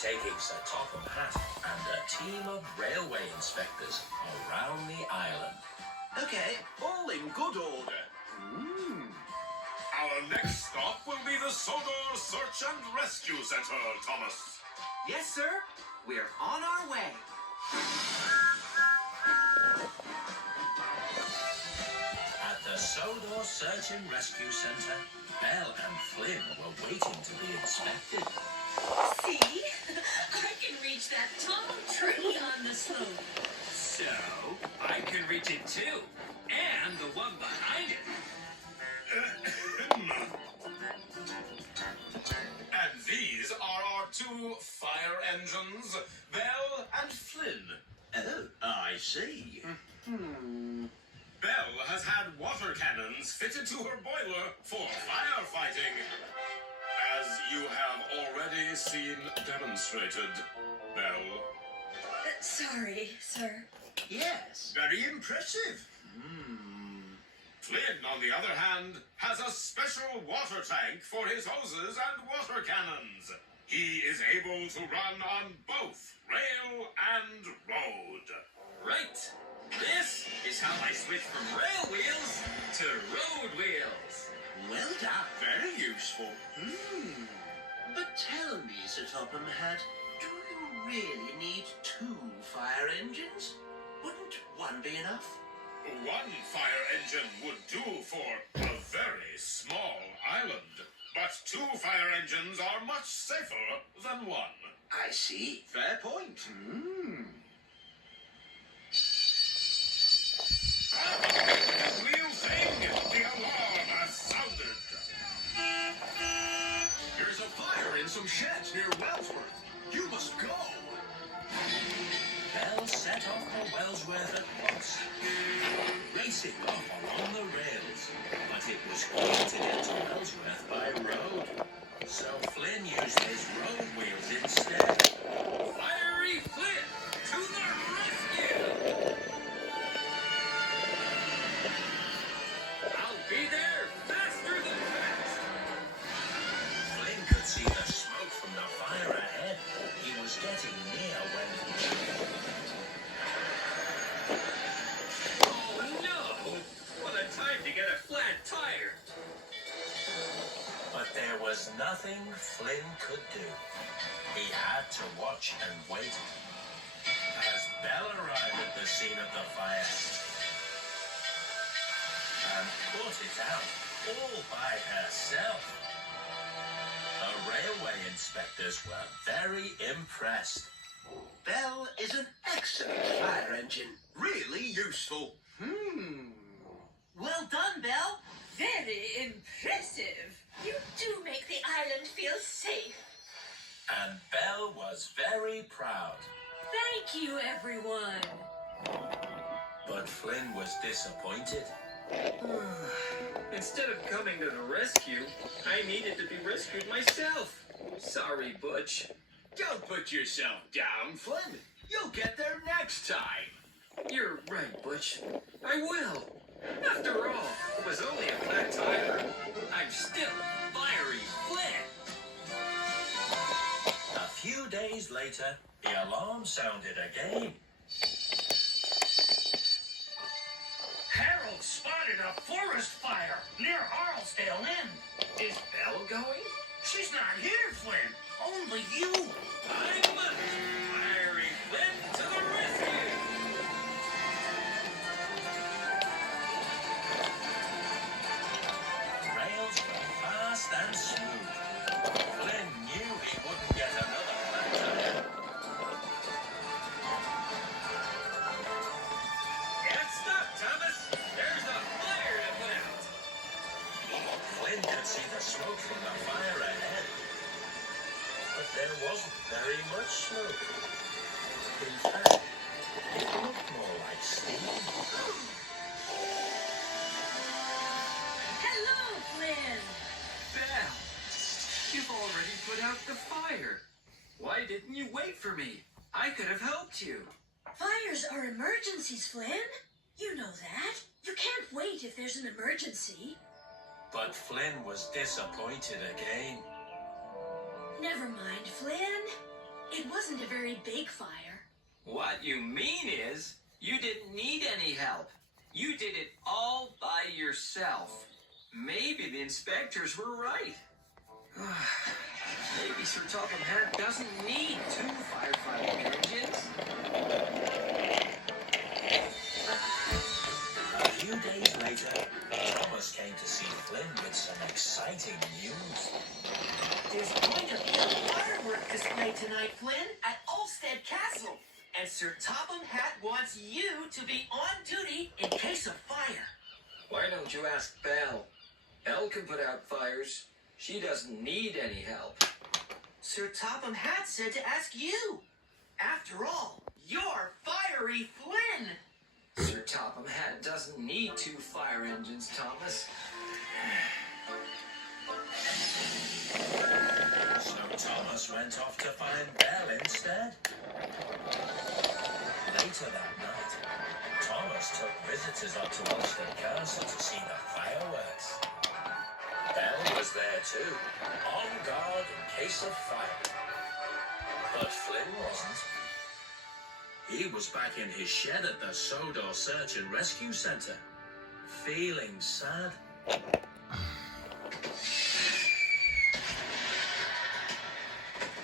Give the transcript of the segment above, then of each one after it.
taking Sir Topham Hatt and a team of railway inspectors around the island. Okay, all in good order. Our next stop will be the Sodor Search and Rescue Center, Thomas. Yes, sir. We're on our way. At the Sodor Search and Rescue Center, Belle and Flynn were waiting to be inspected. See? I can reach that tall tree on the slope. So, I can reach it too. And the one behind it. And these are our two fire engines, Belle and Flynn. Oh, I see. Belle has had water cannons fitted to her boiler for firefighting, as you have already seen demonstrated, Belle. Sorry, sir. Yes, very impressive. Flynn, on the other hand, has a special water tank for his hoses and water cannons. He is able to run on both rail and road. Right. This is how I switch from rail wheels to road wheels. Well done. Very useful. But tell me, Sir Topham Hatt, do you really need 2 fire engines? Wouldn't one be enough? One fire engine would do for a very small island, but 2 fire engines are much safer than 1. I see. Fair point. We'll sing! The alarm has sounded! There's a fire in some sheds near Wellsworth. You must go. Belle set off for Wellsworth at once, racing off along the rails. But it was quick to get to Wellsworth by road, so Flynn used his road wheels instead. Fiery Flynn to the rescue! I'll be there faster than fast. Flynn could see the smoke from the fire ahead. He was getting near when... Oh no! What a time to get a flat tire! But there was nothing Flynn could do. He had to watch and wait. As Belle arrived at the scene of the fire and put it out all by herself. The railway inspectors were very impressed. Belle is an excellent fire engine. Really useful. Well done, Belle. Very impressive. You do make the island feel safe. And Belle was very proud. Thank you, everyone. But Flynn was disappointed. Instead of coming to the rescue, I needed to be rescued myself. Sorry, Butch. Don't put yourself down, Flynn. You'll get there next time. You're right, Butch. I will. After all, it was only a flat tire. I'm still Fiery Flynn. A few days later, the alarm sounded again. Harold spotted a forest fire near Harlesdale Inn. Is Belle going? She's not here, Flynn. Only you. I'm Fiery Flynn to the rescue! Rails were fast and smooth. Flynn knew he wouldn't get another flat tire. Get stuck, Thomas! There's a fire to put out! Flynn could see the smoke from the fire ahead. But there wasn't very much smoke. In fact, it looked more like steam. Hello, Flynn. Belle! You've already put out the fire. Why didn't you wait for me? I could have helped you. Fires are emergencies, Flynn. You know that. You can't wait if there's an emergency. But Flynn was disappointed again. Never mind, Flynn. It wasn't a very big fire. What you mean is, you didn't need any help. You did it all by yourself. Maybe the inspectors were right. Maybe Sir Topham Hatt doesn't need 2 firefighting engines. A few days later, Thomas came to see Flynn with some exciting news. There's going to be a firework display tonight, Flynn, at Ulstead Castle. And Sir Topham Hatt wants you to be on duty in case of fire. Why don't you ask Belle? Belle can put out fires. She doesn't need any help. Sir Topham Hatt said to ask you. After all, you're Fiery Flynn. Sir Topham Hatt doesn't need 2 fire engines, Thomas. So Thomas went off to find Belle instead. Later that night, Thomas took visitors up to Ulstead Castle to see the fireworks. Belle was there too, on guard in case of fire. But Flynn wasn't. He was back in his shed at the Sodor Search and Rescue Centre, feeling sad.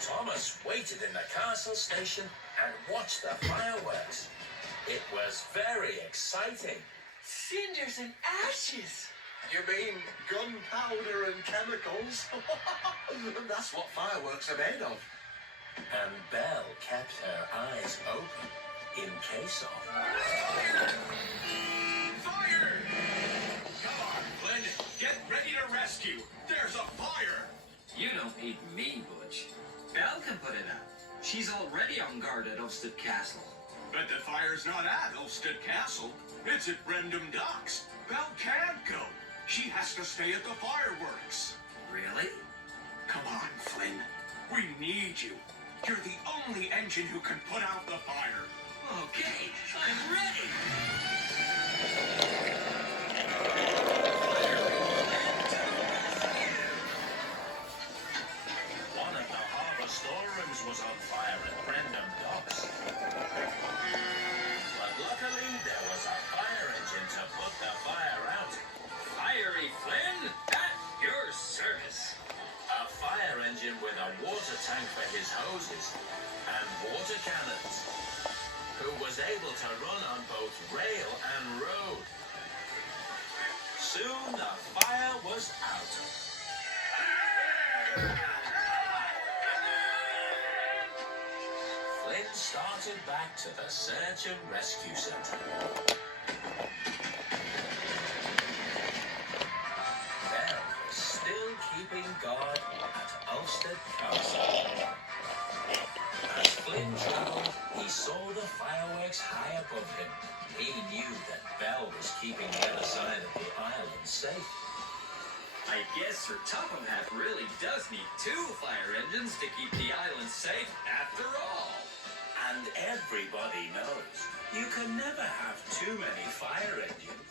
Thomas waited in the castle station and watched the fireworks. It was very exciting. Cinders and ashes. You mean gunpowder and chemicals? That's what fireworks are made of. And Belle kept her eyes open in case of. Fire! Come on, Flynn. Get ready to rescue. There's a fire. You don't need me, Butch. Belle can put it out. She's already on guard at Ulstead Castle. But the fire's not at Ulstead Castle. It's at Brendam Docks. Belle can't go. She has to stay at the fireworks. Really? Come on, Flynn. We need you. You're the only engine who can put out the fire. Okay, I'm ready. One of the harbour storerooms was on fire at Brendam Docks. But luckily, there was a fire engine to put the fire out. Fiery Flynn, at your service. A fire engine with a water tank for his hoses and water cannons, who was able to run on both rail and road. Soon the fire was out. Flynn started back to the Search and Rescue Centre. Belle was still keeping guard at Ulstead Castle. As Flynn travelled, he saw the fireworks high above him. He knew that Belle was keeping the other side of the island safe. I guess Sir Topham Hatt really does need 2 fire engines to keep the island safe after all. And everybody knows you can never have too many fire engines.